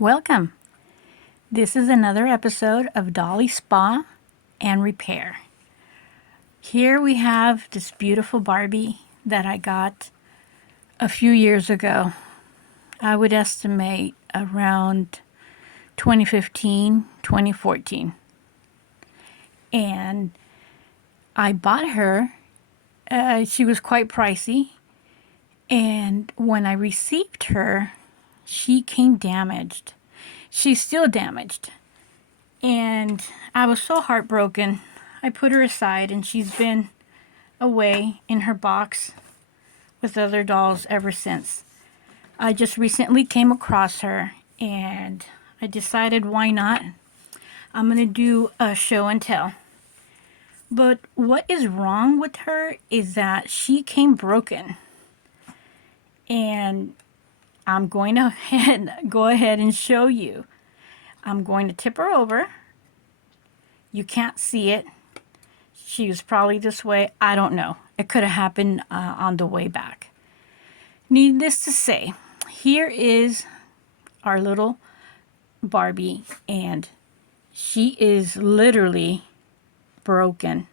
Welcome. This is another episode of Dolly Spa and Repair. Here we have this beautiful Barbie that I got a few years ago. I would estimate around 2015, 2014. And I bought her. She was quite pricey. And when I received her, she came damaged. She's still damaged. And I was so heartbroken. I put her aside and she's been away in her box with other dolls ever since. I just recently came across her and I decided why not? I'm going to do a show and tell. But what is wrong with her is that she came broken. And I'm going to go ahead and show you. I'm going to tip her over. You can't see it. She was probably this way. I don't know. It could have happened on the way back. Needless to say, here is our little Barbie, and she is literally broken.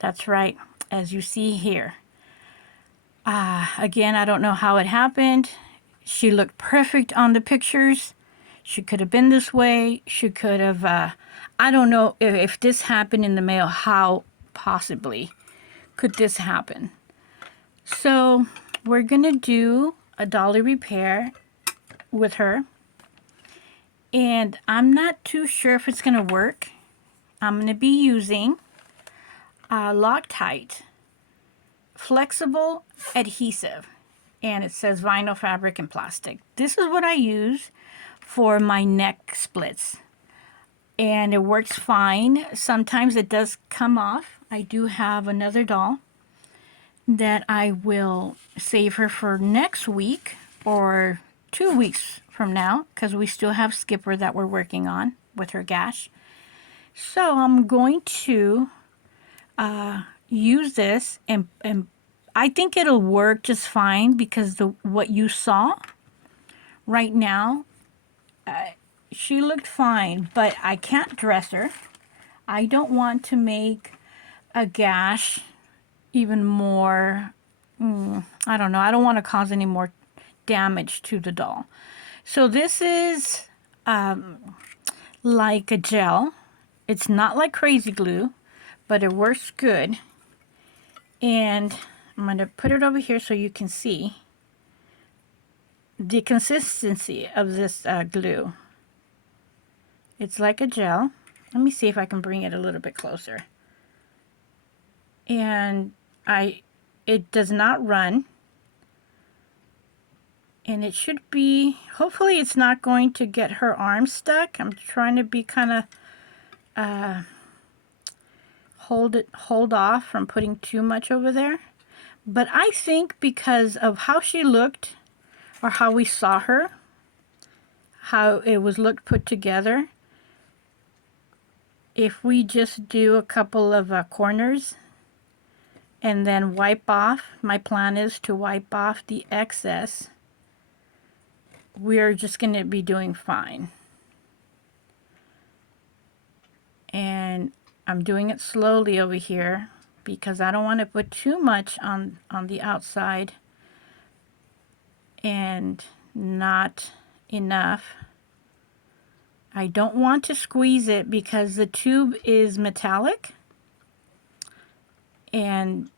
That's right, as you see here. Again, I don't know how it happened. She looked perfect on the pictures. She could have been this way. She could have, I don't know if this happened in the mail, how possibly could this happen. So we're going to do a dolly repair with her. And I'm not too sure if it's going to work. I'm going to be using Loctite flexible adhesive, and it says vinyl, fabric, and plastic. This is what I use for my neck splits, and it works fine. Sometimes it does come off. I do have another doll that I will save her for next week or 2 weeks from now, because we still have Skipper that we're working on with her gash. So I'm going to use this, and I think it'll work just fine, because what you saw right now, she looked fine, but I can't dress her. I don't want to make a gash even more, I don't know, I don't want to cause any more damage to the doll. So this is like a gel. It's not like crazy glue, but it works good. And I'm going to put it over here so you can see the consistency of this glue. It's like a gel. Let me see if I can bring it a little bit closer. And it does not run. And it should be, hopefully it's not going to get her arm stuck. I'm trying to be kind of hold off from putting too much over there. But I think because of how she looked, or how we saw her, how it was put together, if we just do a couple of corners and then wipe off, my plan is to wipe off the excess, we're just going to be doing fine. And I'm doing it slowly over here because I don't want to put too much on the outside and not enough. I don't want to squeeze it because the tube is metallic and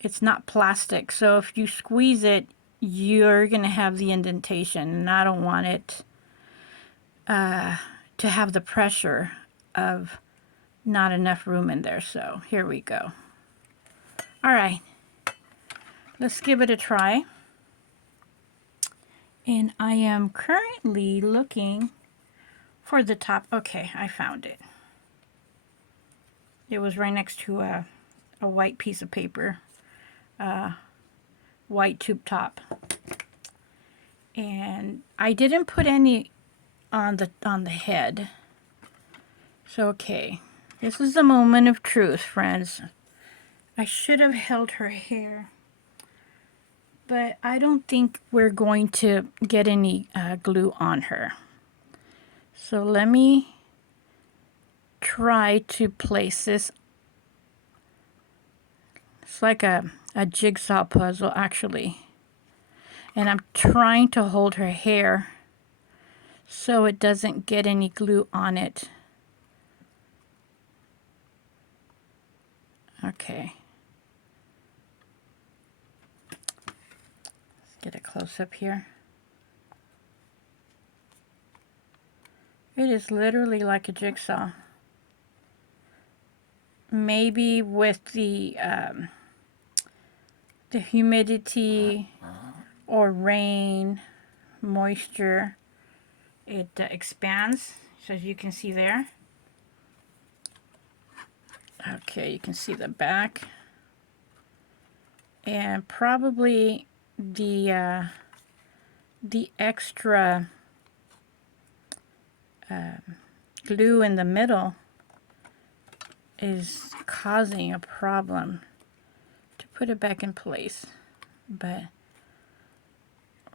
it's not plastic. So if you squeeze it, you're going to have the indentation, and I don't want it to have the pressure of not enough room in there. So here we go. All right, let's give it a try. And I am currently looking for the top. Okay, I found it. It was right next to a white piece of paper, white tube top. And I didn't put any on the head. So okay, this is the moment of truth, friends. I should have held her hair but I don't think we're going to get any glue on her. So let me try to place this. It's like a jigsaw puzzle, actually. And I'm trying to hold her hair so it doesn't get any glue on it. Okay. Let's get a close-up here. It is literally like a jigsaw. Maybe with the humidity or rain, moisture, it expands, so as you can see there. Okay, you can see the back. And probably the extra glue in the middle is causing a problem to put it back in place. But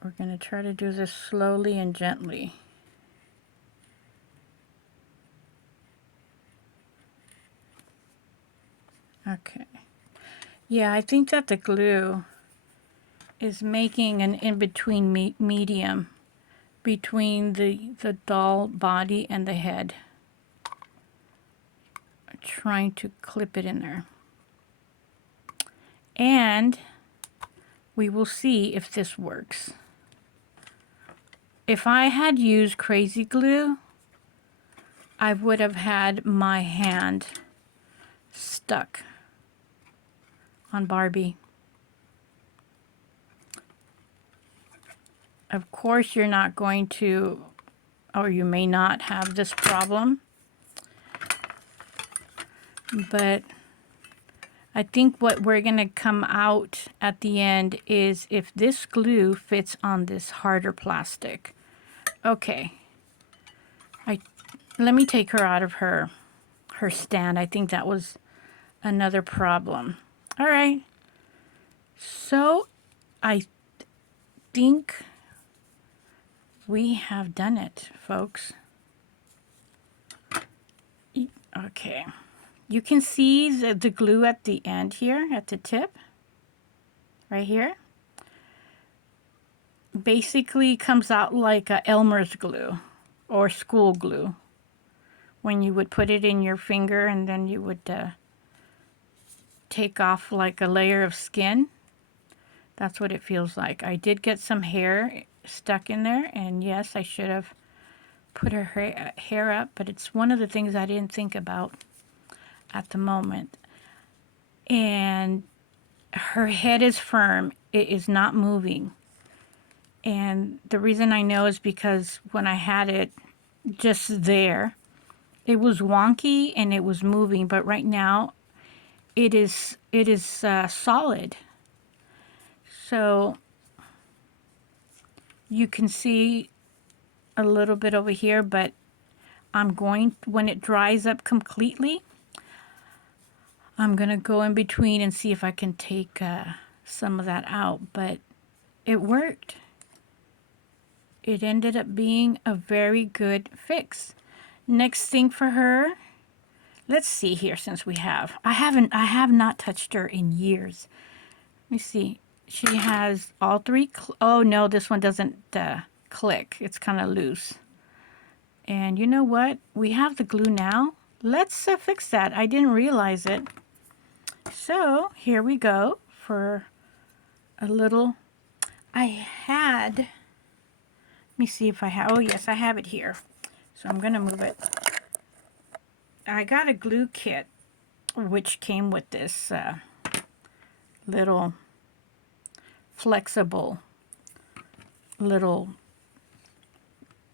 we're going to try to do this slowly and gently. Okay. Yeah, I think that the glue is making an in-between medium between the doll body and the head. I'm trying to clip it in there. And we will see if this works. If I had used crazy glue, I would have had my hand stuck on Barbie. Of course, you're not going to, or you may not have this problem, but I think what we're going to come out at the end is if this glue fits on this harder plastic. Okay. Let me take her out of her stand. I think that was another problem. All right. So I think we have done it, folks. Okay. You can see the glue at the end here, at the tip, right here. Basically comes out like a Elmer's glue or school glue. When you would put it in your finger and then you would take off like a layer of skin. That's what it feels like. I did get some hair stuck in there, and yes, I should have put her hair up, but it's one of the things I didn't think about at the moment. And her head is firm. It is not moving. And the reason I know is because when I had it just there, it was wonky and it was moving, but right now it is solid. So you can see a little bit over here, but I'm going, when it dries up completely, I'm going to go in between and see if I can take some of that out. But it worked. It ended up being a very good fix. Next thing for her, let's see here, since we have, I have not touched her in years. Let me see. She has all three, oh no, this one doesn't click. It's kind of loose. And you know what? We have the glue now. Let's fix that. I didn't realize it. So here we go for a little, let me see if I have, oh yes, I have it here. So I'm going to move it. I got a glue kit, which came with this little flexible little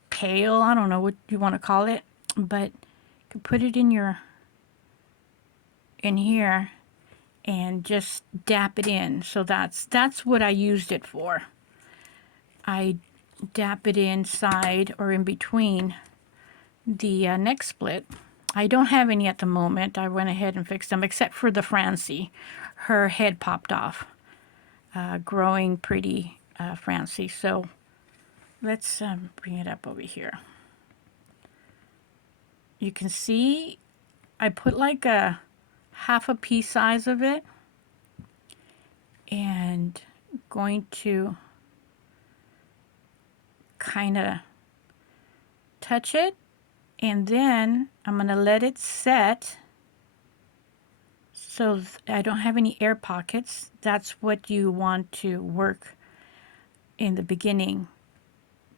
pail. I don't know what you want to call it, but you can put it in here and just dap it in. So that's what I used it for. I dap it inside or in between the neck split. I don't have any at the moment. I went ahead and fixed them, except for the Francie. Her head popped off. growing pretty fancy. So let's bring it up over here. You can see I put like a half a pea size of it, and going to kind of touch it, and then I'm going to let it set so I don't have any air pockets. That's what you want to work in the beginning.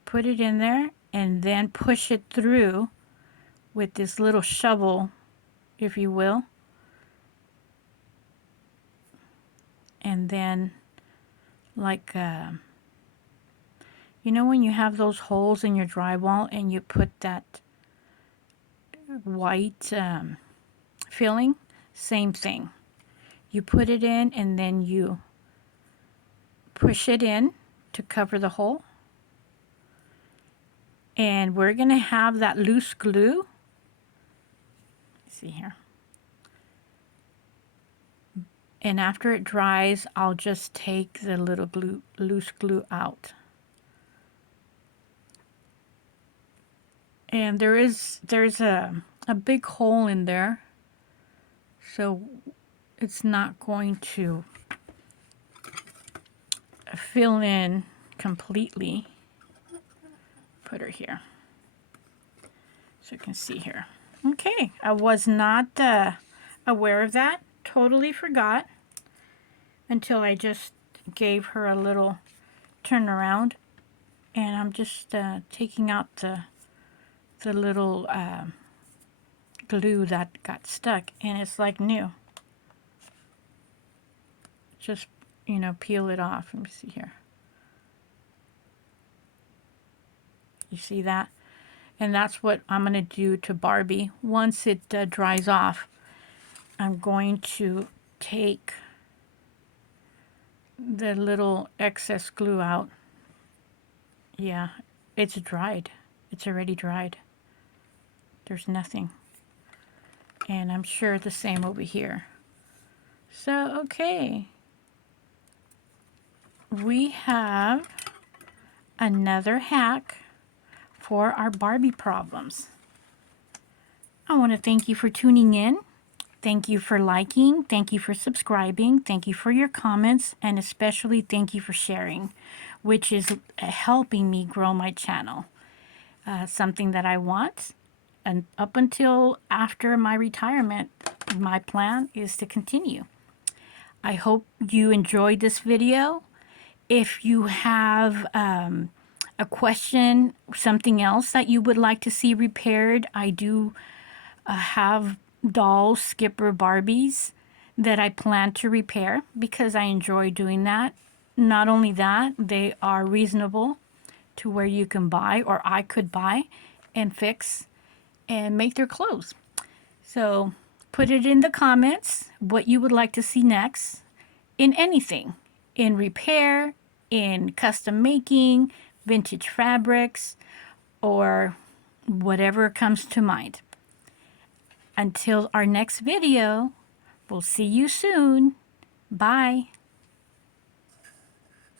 Put it in there and then push it through with this little shovel, if you will. And then like you know when you have those holes in your drywall and you put that white filling, same thing. You put it in and then you push it in to cover the hole. And we're going to have that loose glue. Let's see here. And after it dries, I'll just take the little loose glue out. And there's a big hole in there, so it's not going to fill in completely. Put her here so you can see here. Okay, I was not aware of that. Totally forgot until I just gave her a little turnaround, and I'm just taking out the little glue that got stuck, and it's like new. Just, you know, peel it off. Let me see here. You see that? And that's what I'm going to do to Barbie. Once it dries off, I'm going to take the little excess glue out. Yeah, it's dried. It's already dried. There's nothing. And I'm sure the same over here. So, okay. We have another hack for our Barbie problems. I want to thank you for tuning in. Thank you for liking. Thank you for subscribing. Thank you for your comments. And especially thank you for sharing, which is helping me grow my channel. Something that I want. And up until after my retirement, my plan is to continue. I hope you enjoyed this video. If you have a question, something else that you would like to see repaired, I do have doll skipper Barbies that I plan to repair because I enjoy doing that. Not only that, they are reasonable to where you can buy, or I could buy and fix and make their clothes. So put it in the comments what you would like to see next in anything, in repair, in custom making, vintage fabrics, or whatever comes to mind. Until our next video, we'll see you soon. Bye.